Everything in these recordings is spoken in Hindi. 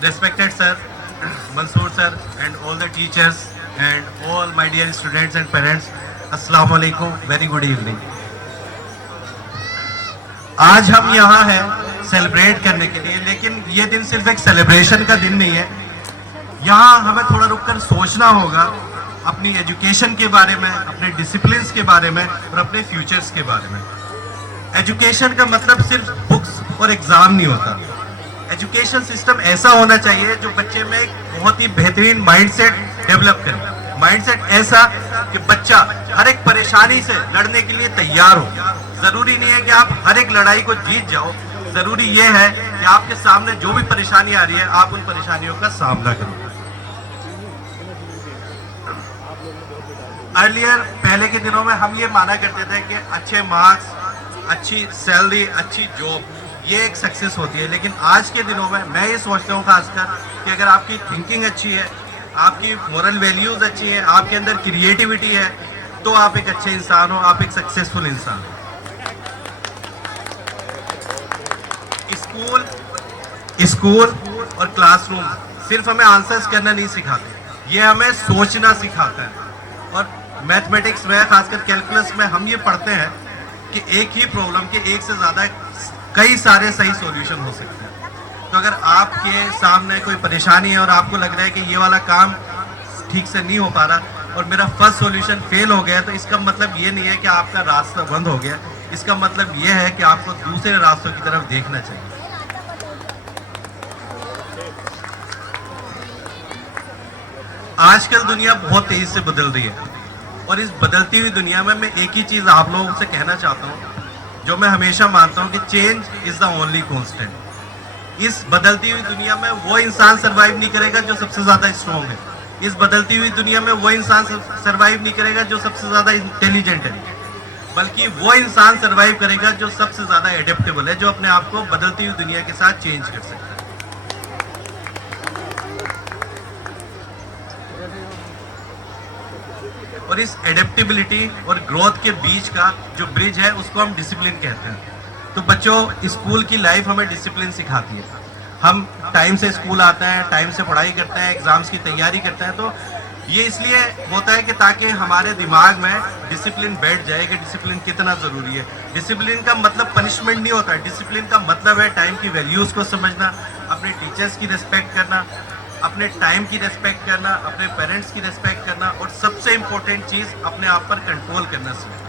respected sir, Mansoor sir, and all the teachers and all my dear students and parents, Assalamu alaikum, very good evening. आज हम यहाँ हैं सेलिब्रेट करने के लिए, लेकिन ये दिन सिर्फ एक सेलिब्रेशन का दिन नहीं है. यहाँ हमें थोड़ा रुककर सोचना होगा अपनी एजुकेशन के बारे में, अपने डिसिप्लिन्स के बारे में और अपने फ्यूचर्स के बारे में. एजुकेशन का मतलब सिर्फ बुक्स और एग्ज़ाम नहीं होता. एजुकेशन सिस्टम ऐसा होना चाहिए जो बच्चे में एक बहुत ही बेहतरीन माइंडसेट डेवलप करे. माइंडसेट ऐसा कि बच्चा हर एक परेशानी से लड़ने के लिए तैयार हो. ज़रूरी नहीं है कि आप हर एक लड़ाई को जीत जाओ. ज़रूरी ये है कि आपके सामने जो भी परेशानी आ रही है, आप उन परेशानियों का सामना करो. अर्लियर पहले के दिनों में हम ये माना करते थे कि अच्छे मार्क्स, अच्छी सैलरी, अच्छी जॉब ये एक सक्सेस होती है. लेकिन आज के दिनों में मैं ये सोचता हूँ खासकर कि अगर आपकी थिंकिंग अच्छी है, आपकी मोरल वैल्यूज़ अच्छी है, आपके अंदर क्रिएटिविटी है, तो आप एक अच्छे इंसान हो, आप एक सक्सेसफुल इंसान हो. स्कूल और क्लासरूम सिर्फ हमें आंसर्स करना नहीं सिखाते, ये हमें सोचना सिखाता है. और मैथमेटिक्स में, खासकर कैलकुलस में हम ये पढ़ते हैं कि एक ही प्रॉब्लम के एक से ज़्यादा कई सारे सही सॉल्यूशन हो सकते हैं. तो अगर आपके सामने कोई परेशानी है और आपको लग रहा है कि ये वाला काम ठीक से नहीं हो पा रहा और मेरा फर्स्ट सॉल्यूशन फेल हो गया, तो इसका मतलब ये नहीं है कि आपका रास्ता बंद हो गया. इसका मतलब ये है कि आपको दूसरे रास्तों की तरफ देखना चाहिए. आजकल दुनिया बहुत तेजी से बदल रही है और इस बदलती हुई दुनिया में मैं एक ही चीज़ आप लोगों से कहना चाहता हूँ जो मैं हमेशा मानता हूँ कि change is the only constant. इस बदलती हुई दुनिया में वो इंसान सर्वाइव नहीं करेगा जो सबसे ज़्यादा स्ट्रॉन्ग है. इस बदलती हुई दुनिया में वो इंसान सर्वाइव नहीं करेगा जो सबसे ज़्यादा इंटेलिजेंट है, बल्कि वो इंसान सर्वाइव करेगा जो सबसे ज़्यादा एडेप्टेबल है, जो अपने आप को बदलती हुई दुनिया के साथ चेंज कर सकता है. और इस एडेप्टेबिलिटी और ग्रोथ के बीच का जो ब्रिज है उसको हम डिसिप्लिन कहते हैं. तो बच्चों, स्कूल की लाइफ हमें डिसिप्लिन सिखाती है. हम टाइम से स्कूल आते हैं, टाइम से पढ़ाई करते हैं, एग्जाम्स की तैयारी करते हैं. तो ये इसलिए होता है कि ताकि हमारे दिमाग में डिसिप्लिन बैठ जाए कि डिसिप्लिन कितना ज़रूरी है. डिसिप्लिन का मतलब पनिशमेंट नहीं होता है. डिसिप्लिन का मतलब है टाइम की वैल्यूज़ को समझना, अपने टीचर्स की रिस्पेक्ट करना, अपने टाइम की रिस्पेक्ट करना, अपने पेरेंट्स की रिस्पेक्ट करना, और सबसे इम्पोर्टेंट चीज़ अपने आप पर कंट्रोल करना सीखना.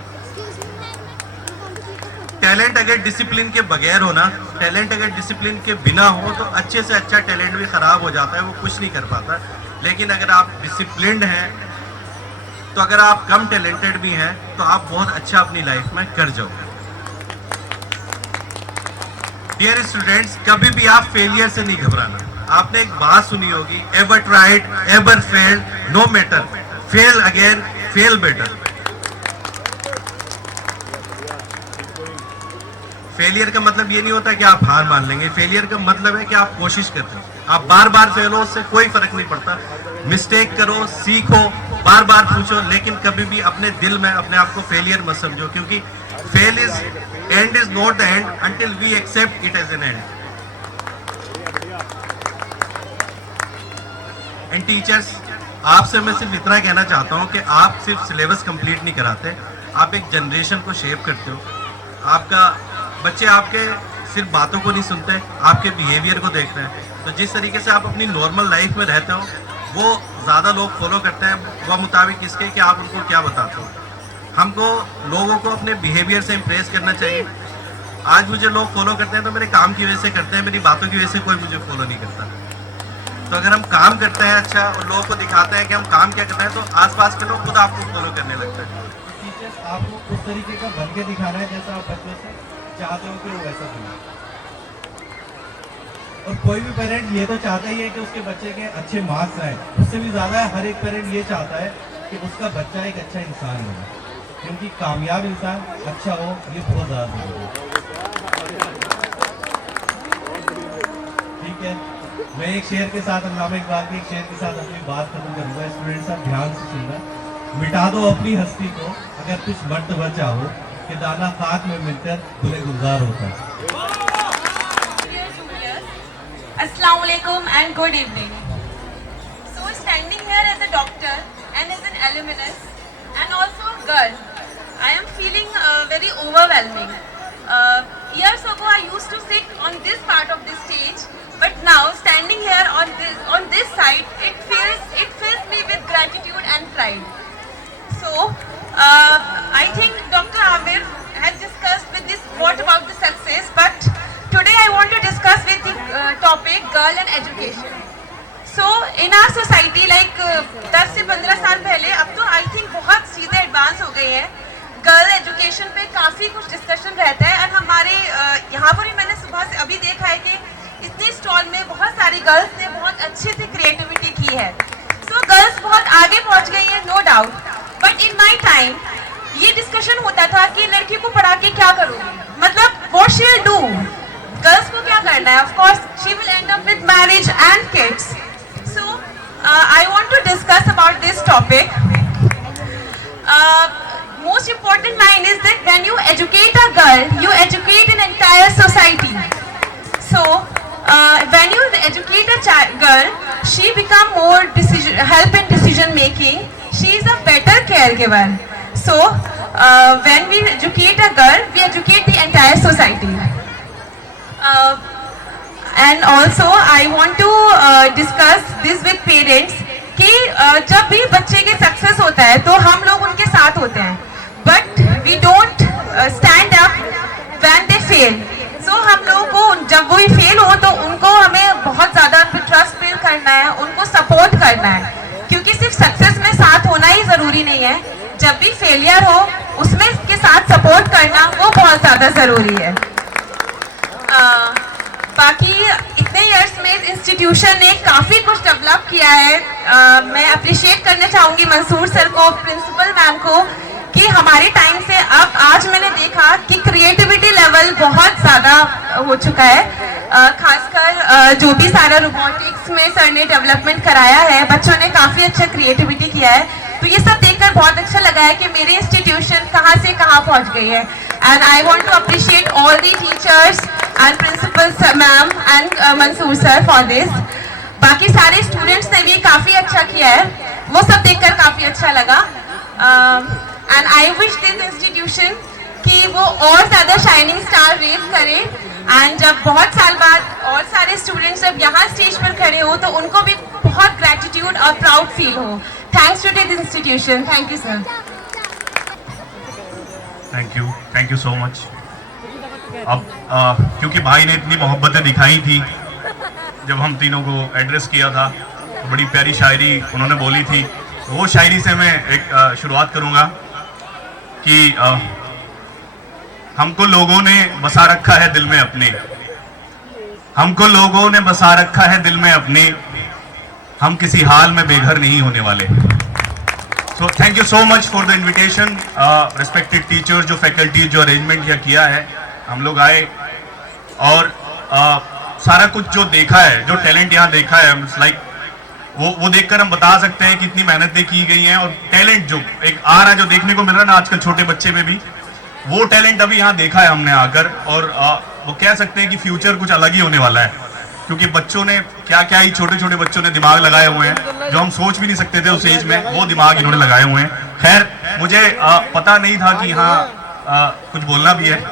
टैलेंट अगर डिसिप्लिन के बगैर हो ना, टैलेंट अगर डिसिप्लिन के बिना हो तो अच्छे से अच्छा टैलेंट भी ख़राब हो जाता है, वो कुछ नहीं कर पाता. लेकिन अगर आप डिसिप्लिन्ड हैं, तो अगर आप कम टैलेंटेड भी हैं तो आप बहुत अच्छा अपनी लाइफ में कर जाओगे. डियर स्टूडेंट्स, कभी भी आप फेलियर से नहीं घबराना. आपने एक बात सुनी होगी, ever tried ever failed, no matter, fail again fail better. Failure का मतलब ये नहीं होता कि आप हार मान लेंगे. फेलियर का मतलब है कि आप कोशिश करते हो. आप बार बार फेल हो, उससे कोई फर्क नहीं पड़ता. मिस्टेक करो, सीखो, बार बार पूछो, लेकिन कभी भी अपने दिल में अपने आप को फेलियर मत समझो, क्योंकि fail is end is not the end until we accept it as an end. And teachers, आपसे मैं सिर्फ इतना कहना चाहता हूँ कि आप सिर्फ सिलेबस कंप्लीट नहीं कराते, आप एक जनरेशन को शेप करते हो. आपका बच्चे आपके सिर्फ बातों को नहीं सुनते, आपके बिहेवियर को देखते हैं. तो जिस तरीके से आप अपनी नॉर्मल लाइफ में रहते हो वो ज़्यादा लोग फॉलो करते हैं, वह मुताबिक इसके कि आप उनको क्या बताते हो. हमको लोगों को अपने बिहेवियर से इम्प्रेस करना चाहिए. आज मुझे लोग फॉलो करते हैं तो मेरे काम की वजह से करते हैं, मेरी बातों की वजह से कोई मुझे फॉलो नहीं करता. तो अगर हम काम करते हैं अच्छा और लोगों को दिखाते हैं कि हम काम क्या करते हैं, तो आसपास के लोग खुद आपको फॉलो करने लगते हैं. टीचर्स आपको उस तरीके का बन के दिखाना है जैसा आप बच्चों से चाहते हो कि वो वैसा बने. और कोई भी पेरेंट ये तो चाहता ही है कि उसके बच्चे के अच्छे मार्क्स आए. उससे भी ज़्यादा हर एक पेरेंट ये चाहता है कि उसका बच्चा एक अच्छा इंसान बने, क्योंकि कामयाब इंसान अच्छा हो ये बहुत ज़्यादा जरूरी है. ठीक है, मैं एक शेर के साथ, अल्लामा इकबाल के एक शेर के साथ अपनी बात खत्म करूँगा. स्टूडेंट साहब ध्यान से सुनना. मिटा दो अपनी हस्ती को अगर कुछ मर्तबा चाहो, कि दाना खाक में मिलकर गुले गुलजार होता है. Assalamu alaikum and good evening. So standing here as a doctor and as an alumnus and also a girl, I am feeling very overwhelming. Years ago I used to sit on this part of the stage, but now standing here on this side, it fills me with gratitude and pride. So I think Dr. Amir has discussed with this what about the success, but today I want to discuss with the topic girl and education. So in our society like 10 से 15 साल पहले, अब तो I think बहुत चीज़ें एडवांस हो गई हैं. गर्ल एजुकेशन पे काफ़ी कुछ डिस्कशन रहता है और हमारे यहाँ पर ही मैंने सुबह से अभी देखा है कि इतने स्टॉल में बहुत सारी गर्ल्स ने बहुत अच्छे से क्रिएटिविटी की है. सो गर्ल्स बहुत आगे पहुँच गई हैं, no doubt. But in my time ये डिस्कशन होता था कि लड़की को पढ़ा के क्या करोगी, मतलब what she will do, girls को क्या करना है. Of course she will end up with marriage and kids. So I want to discuss about this topic. Most important line is that when you educate a girl, you educate an entire society. So when you educate a girl, she become more help in decision making. She is a better caregiver. So when we educate a girl, we educate the entire society. And also I want to discuss this with parents कि जब भी बच्चे के सक्सेस होता है तो हम लोग उनके साथ होते हैं, but we don't stand up when they fail. So हम लोगों को जब वो फेल हो तो उनको हमें बहुत ज़्यादा ट्रस्ट बिल्ड करना है, उनको सपोर्ट करना है, क्योंकि सिर्फ सक्सेस में साथ होना ही ज़रूरी नहीं है. जब भी फेलियर हो उसमें के साथ सपोर्ट करना वो बहुत ज़्यादा ज़रूरी है. बाकी इतने इयर्स में इस इंस्टीट्यूशन ने काफ़ी कुछ डेवलप किया है. मैं अप्रिशिएट करना चाहूँगी मंसूर सर को, प्रिंसिपल मैम को, कि हमारे टाइम से अब आज मैंने देखा कि क्रिएटिविटी लेवल बहुत ज़्यादा हो चुका है. खासकर जो भी सारा रोबोटिक्स में सर ने डेवलपमेंट कराया है, बच्चों ने काफ़ी अच्छा क्रिएटिविटी किया है. तो ये सब देखकर बहुत अच्छा लगा है कि मेरी इंस्टीट्यूशन कहाँ से कहाँ पहुँच गई है. And I want to appreciate all the teachers and principal ma'am and Mansoor sir for this. बाकी सारे स्टूडेंट्स ने भी काफ़ी अच्छा किया है, वो सब देखकर काफ़ी अच्छा लगा. And I wish this institution कि वो और ज़्यादा शाइनिंग स्टार रेज करे, एंड जब बहुत साल बाद और सारे स्टूडेंट्स जब यहाँ स्टेज पर खड़े हो तो उनको भी बहुत ग्रैटिट्यूड और प्राउड फील हो. Thanks to this institution. Thank you sir. Thank you so much. अब क्योंकि भाई ने इतनी मोहब्बतें दिखाई थी जब हम तीनों को एड्रेस किया था, तो बड़ी प्यारी शायरी उन्होंने बोली थी. वो शायरी से मैं एक शुरुआत करूँगा कि हमको लोगों ने बसा रखा है दिल में अपने, हमको लोगों ने बसा रखा है दिल में अपने, हम किसी हाल में बेघर नहीं होने वाले. So thank you so much for the invitation. Respected teachers, जो फैकल्टी जो अरेंजमेंट यहाँ किया है, हम लोग आए और सारा कुछ जो देखा है, जो टैलेंट यहाँ देखा है, लाइक वो देखकर हम बता सकते हैं कि इतनी मेहनतें की गई हैं. और टैलेंट जो एक आ रहा है, जो देखने को मिल रहा है ना आजकल छोटे बच्चे में भी, वो टैलेंट अभी यहाँ देखा है हमने आकर. और वो कह सकते हैं कि फ्यूचर कुछ अलग ही होने वाला है, क्योंकि बच्चों ने क्या क्या ही छोटे छोटे बच्चों ने दिमाग लगाए हुए हैं जो हम सोच भी नहीं सकते थे उस एज में, वो दिमाग इन्होंने लगाए हुए हैं. खैर मुझे पता नहीं था कि हाँ कुछ बोलना भी है,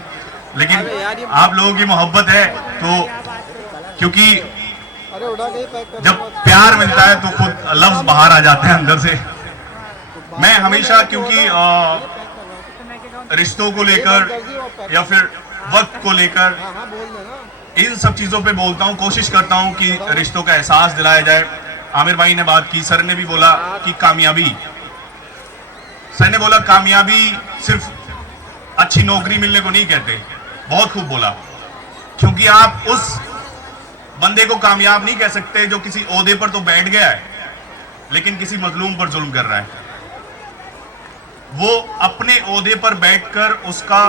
लेकिन आप लोगों की मोहब्बत है तो, क्योंकि जब प्यार मिलता है तो खुद लफ्ज बाहर आ जाते हैं अंदर से. मैं हमेशा क्योंकि रिश्तों को लेकर या फिर वक्त को लेकर इन सब चीजों पे बोलता हूँ, कोशिश करता हूँ कि रिश्तों का एहसास दिलाया जाए. आमिर भाई ने बात की, सर ने भी बोला कि कामयाबी, सर ने बोला कामयाबी सिर्फ अच्छी नौकरी मिलने को नहीं कहते. बहुत खूब बोला, क्योंकि आप उस बंदे को कामयाब नहीं कह सकते जो किसी ओहदे पर तो बैठ गया है लेकिन किसी मजलूम पर जुल्म कर रहा है. वो अपने ओहदे पर बैठकर उसका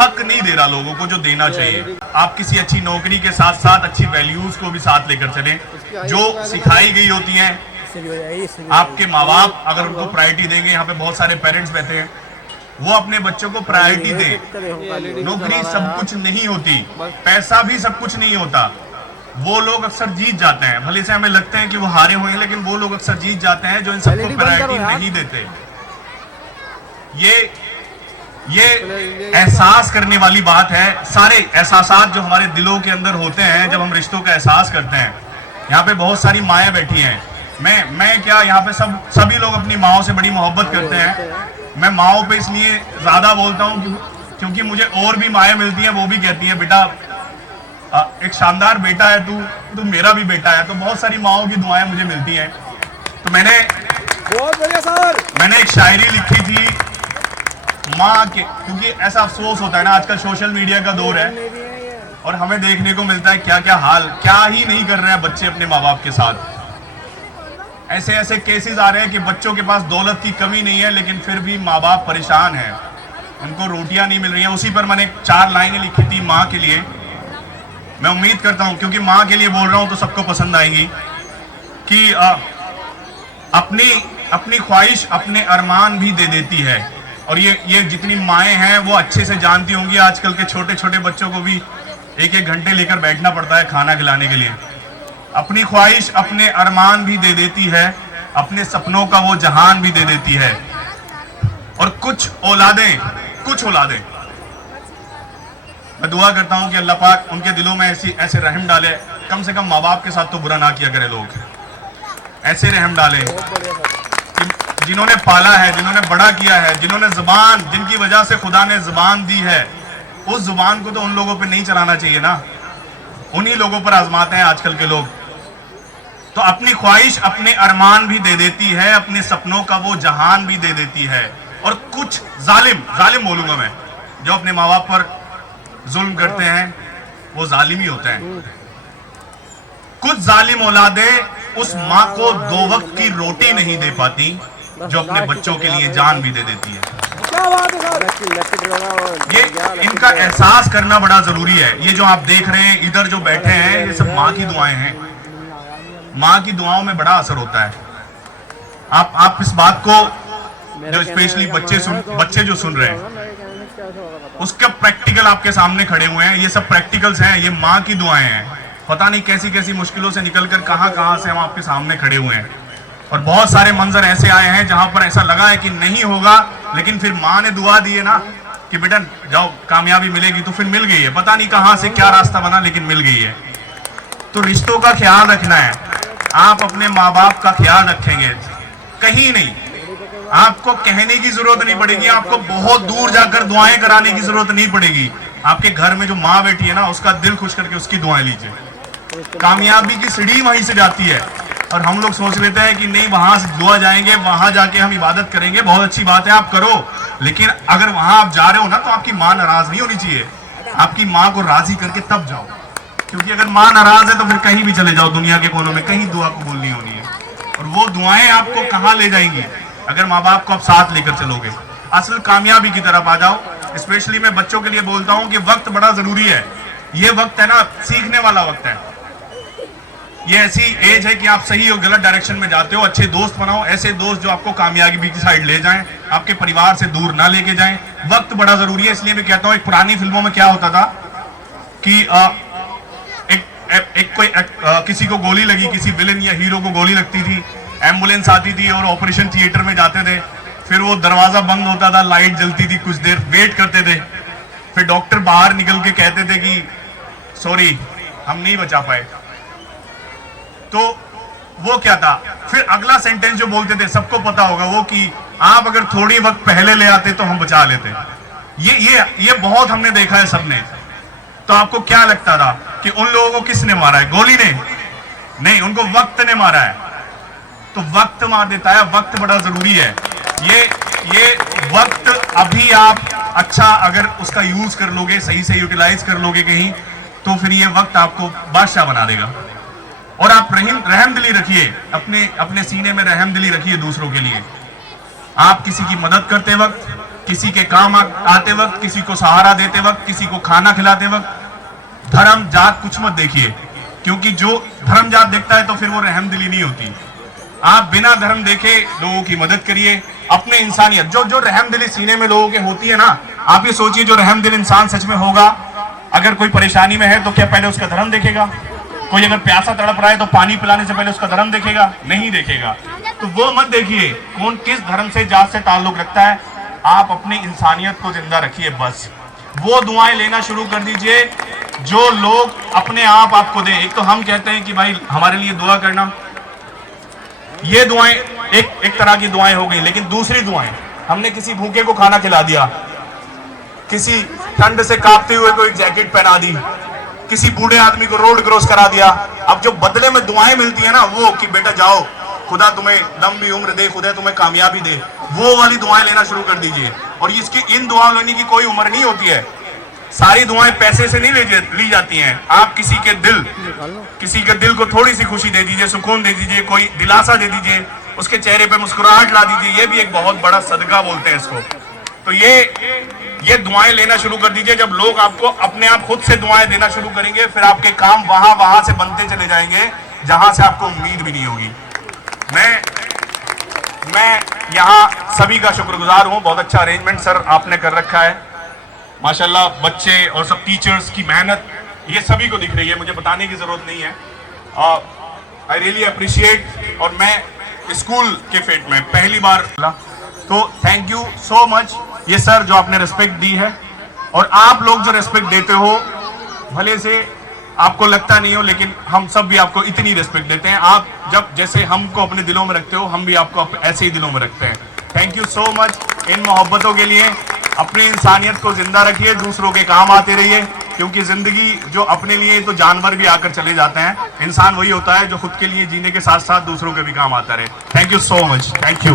हक नहीं दे रहा लोगों को जो देना चाहिए. आप किसी अच्छी नौकरी के साथ साथ अच्छी वैल्यूज को भी साथ लेकर चलें, जो सिखाई गई होती हैं. आपके माँ बाप अगर उनको प्रायोरिटी देंगे, यहाँ पे बहुत सारे पेरेंट्स बैठे हैं, वो अपने बच्चों को प्रायोरिटी दें. नौकरी सब कुछ नहीं होती, पैसा भी सब कुछ नहीं होता, वो लोग अक्सर जीत जाते हैं। भले से हमें लगते हैं कि वो हारे हुए हैं, लेकिन वो लोग अक्सर जीत जाते हैं जो इन सबको प्रायोरिटी नहीं देते। ये एहसास करने वाली बात है। सारे एहसासात जो हमारे दिलों के अंदर होते हैं जब हम रिश्तों का एहसास करते हैं। यहाँ पे बहुत सारी माएँ बैठी हैं। मैं क्या, यहाँ पे सभी लोग अपनी माओं से बड़ी मोहब्बत करते हैं। मैं माओं पे इसलिए ज्यादा बोलता हूँ क्योंकि मुझे और भी माएँ मिलती हैं, वो भी कहती हैं बेटा एक शानदार बेटा है तू मेरा भी बेटा है। तो बहुत सारी माओं की दुआएं मुझे मिलती हैं। तो बहुत बढ़िया सर। मैंने एक शायरी लिखी थी माँ के, क्योंकि ऐसा अफसोस होता है ना, आजकल सोशल मीडिया का दौर है और हमें देखने को मिलता है क्या क्या हाल, क्या ही नहीं कर रहे हैं बच्चे अपने माँ बाप के साथ। ऐसे ऐसे केसेस आ रहे हैं कि बच्चों के पास दौलत की कमी नहीं है लेकिन फिर भी माँ बाप परेशान हैं, उनको रोटियां नहीं मिल रही हैं। उसी पर मैंने 4 लाइनें लिखी थी माँ के लिए। मैं उम्मीद करता हूं, क्योंकि माँ के लिए बोल रहा हूं तो सबको पसंद आएगी कि अपनी ख्वाहिश अपने अरमान भी दे देती है। और ये जितनी माएँ हैं वो अच्छे से जानती होंगी। आजकल के छोटे छोटे बच्चों को भी 1-1 घंटे लेकर बैठना पड़ता है खाना खिलाने के लिए। अपनी ख्वाहिश अपने अरमान भी दे देती है, अपने सपनों का वो जहान भी दे देती है। और कुछ औलादें मैं दुआ करता हूं कि अल्लाह पाक उनके दिलों में ऐसे रहम डाले। कम से कम माँ बाप के साथ तो बुरा ना किया करे लोग, ऐसे रहम डाले कि जिन्होंने पाला है, जिन्होंने बड़ा किया है, जिन्होंने जुबान, जिनकी वजह से खुदा ने जुबान दी है, उस जुबान को तो उन लोगों पे नहीं चलाना चाहिए ना। उन्हीं लोगों पर आजमाते हैं आजकल के लोग। तो अपनी ख्वाहिश अपने अरमान भी दे देती है, अपने सपनों का वो जहान भी दे देती है। और कुछ जालिम बोलूंगा मैं, जो अपने माँ बाप पर जुल्म करते हैं वो जालिम ही होते हैं। कुछ जालिम औलादें उस माँ को 2 वक्त की रोटी नहीं दे पाती जो अपने बच्चों के लिए जान भी दे देती है। ये इनका एहसास करना बड़ा जरूरी है। ये जो आप देख रहे हैं इधर जो बैठे हैं, ये सब माँ की दुआएं हैं। माँ की दुआओं में बड़ा असर होता है। आप इस बात को, जो स्पेशली बच्चे जो सुन रहे हैं, उसका प्रैक्टिकल आपके सामने खड़े हुए हैं। ये सब प्रैक्टिकल्स हैं, ये माँ की दुआएं हैं। पता नहीं कैसी कैसी मुश्किलों से निकलकर कहां से हम आपके सामने खड़े हुए हैं। और बहुत सारे मंजर ऐसे आए हैं जहां पर ऐसा लगा है कि नहीं होगा, लेकिन फिर माँ ने दुआ दी है ना कि बेटा जाओ कामयाबी मिलेगी, तो फिर मिल गई है। पता नहीं कहां से क्या रास्ता बना, लेकिन मिल गई है। तो रिश्तों का ख्याल रखना है। आप अपने माँ बाप का ख्याल रखेंगे, कहीं नहीं, आपको कहने की जरूरत नहीं पड़ेगी, आपको बहुत दूर जाकर दुआएं कराने की जरूरत नहीं पड़ेगी। आपके घर में जो माँ बैठी है ना, उसका दिल खुश करके उसकी दुआएं लीजिए। कामयाबी की सीढ़ी वहीं से जाती है। और हम लोग सोच लेते हैं कि नहीं, वहां से दुआ जाएंगे, वहां जाके हम इबादत करेंगे। बहुत अच्छी बात है, आप करो, लेकिन अगर वहां आप जा रहे हो ना, तो आपकी माँ नाराज नहीं होनी चाहिए। आपकी माँ को राजी करके तब जाओ, क्योंकि अगर माँ नाराज है तो फिर कहीं भी चले जाओ दुनिया के कोनों में, कहीं दुआ कबूल नहीं होनी है। और वो दुआएं आपको कहाँ ले जाएंगी अगर माँ बाप को आप साथ लेकर चलोगे। असल कामयाबी की तरफ आ जाओ। स्पेशली मैं बच्चों के लिए बोलता हूँ कि वक्त बड़ा जरूरी है। ये वक्त है ना, सीखने वाला वक्त है। ये ऐसी एज है कि आप सही और गलत डायरेक्शन में जाते हो। अच्छे दोस्त बनाओ, ऐसे दोस्त जो आपको कामयाबी की साइड ले जाएं, आपके परिवार से दूर ना लेके जाएं। वक्त बड़ा जरूरी है। इसलिए मैं कहता हूँ, एक पुरानी फिल्मों में क्या होता था कि किसी को गोली लगी, किसी विलेन या हीरो को गोली लगती थी, एम्बुलेंस आती थी और ऑपरेशन थिएटर में जाते थे। फिर वो दरवाजा बंद होता था, लाइट जलती थी, कुछ देर वेट करते थे, फिर डॉक्टर बाहर निकल के कहते थे कि सॉरी हम नहीं बचा पाए। तो वो क्या था, फिर अगला सेंटेंस जो बोलते थे, सबको पता होगा वो, कि आप अगर थोड़ी वक्त पहले ले आते तो हम बचा लेते। ये बहुत हमने देखा है सबने। तो आपको क्या लगता था कि उन लोगों को किसने मारा है? गोली ने नहीं, उनको वक्त ने मारा है। तो वक्त मार देता है। वक्त बड़ा जरूरी है। ये वक्त अभी आप अच्छा अगर उसका यूज कर लोगे, सही से यूटिलाइज कर लोगे कहीं, तो फिर ये वक्त आपको बादशाह बना देगा। और आप रहमदिली रखिए, अपने सीने में रहमदिली रखिए दूसरों के लिए। आप किसी की मदद करते वक्त, किसी के काम आते वक्त, किसी को सहारा देते वक्त, किसी को खाना खिलाते वक्त धर्म जात कुछ मत देखिए, क्योंकि जो धर्म जात देखता है तो फिर वो रहमदिली नहीं होती। आप बिना धर्म देखे लोगों की मदद करिए। अपने इंसानियत, जो रहमदिली सीने में लोगों के होती है ना, आप ये सोचिए, जो रहमदिल इंसान सच में होगा, अगर कोई परेशानी में है तो क्या पहले उसका धर्म देखेगा? कोई अगर प्यासा तड़प रहा है तो पानी पिलाने से पहले उसका धर्म देखेगा? नहीं देखेगा। तो वो मत देखिए कौन किस धर्म से जात से ताल्लुक रखता है, आप अपनी इंसानियत को जिंदा रखिए बस। वो दुआएं लेना शुरू कर दीजिए जो लोग अपने आप आपको दें। एक तो हम कहते हैं कि भाई हमारे लिए दुआ करना, ये दुआएं एक तरह की दुआएं हो गई, लेकिन दूसरी दुआएं, हमने किसी भूखे को खाना खिला दिया, किसी ठंड से कांपते हुए को एक जैकेट पहना दी, किसी बूढ़े आदमी को रोड क्रॉस करा दिया। अब जो बदले में दुआएं मिलती है ना, वो कि बेटा जाओ, खुदा तुम्हें लंबी उम्र दे, खुदा तुम्हें कामयाबी दे, वो वाली दुआएं लेना शुरू कर दीजिए। और इसकी इन दुआओं लेने की कोई उम्र नहीं होती है। सारी दुआएं पैसे से नहीं ली जाती हैं। आप किसी के दिल को थोड़ी सी खुशी दे दीजिए, सुकून दे दीजिए, कोई दिलासा दे दीजिए, उसके चेहरे पे मुस्कुराहट ला दीजिए, ये भी एक बहुत बड़ा सदका बोलते हैं इसको। तो ये दुआएं लेना शुरू कर दीजिए। जब लोग आपको अपने आप खुद से दुआएं देना शुरू करेंगे, फिर आपके काम वहां से बनते चले जाएंगे जहां से आपको उम्मीद भी नहीं होगी। मैं यहाँ सभी का शुक्रगुजार हूँ। बहुत अच्छा अरेंजमेंट सर आपने कर रखा है माशाल्लाह। बच्चे और सब टीचर्स की मेहनत ये सभी को दिख रही है, मुझे बताने की जरूरत नहीं है। I really appreciate. और मैं स्कूल के फेट में पहली बार, तो थैंक यू सो मच ये सर जो आपने रिस्पेक्ट दी है। और आप लोग जो रिस्पेक्ट देते हो, भले से आपको लगता नहीं हो, लेकिन हम सब भी आपको इतनी रिस्पेक्ट देते हैं। आप जब जैसे हमको अपने दिलों में रखते हो, हम भी आपको ऐसे ही दिलों में रखते हैं। थैंक यू सो मच इन मोहब्बतों के लिए। अपनी इंसानियत को जिंदा रखिए, दूसरों के काम आते रहिए, क्योंकि जिंदगी जो अपने लिए तो जानवर भी आकर चले जाते हैं, इंसान वही होता है जो खुद के लिए जीने के साथ साथ दूसरों के भी काम आता रहे। Thank you so much. Thank you.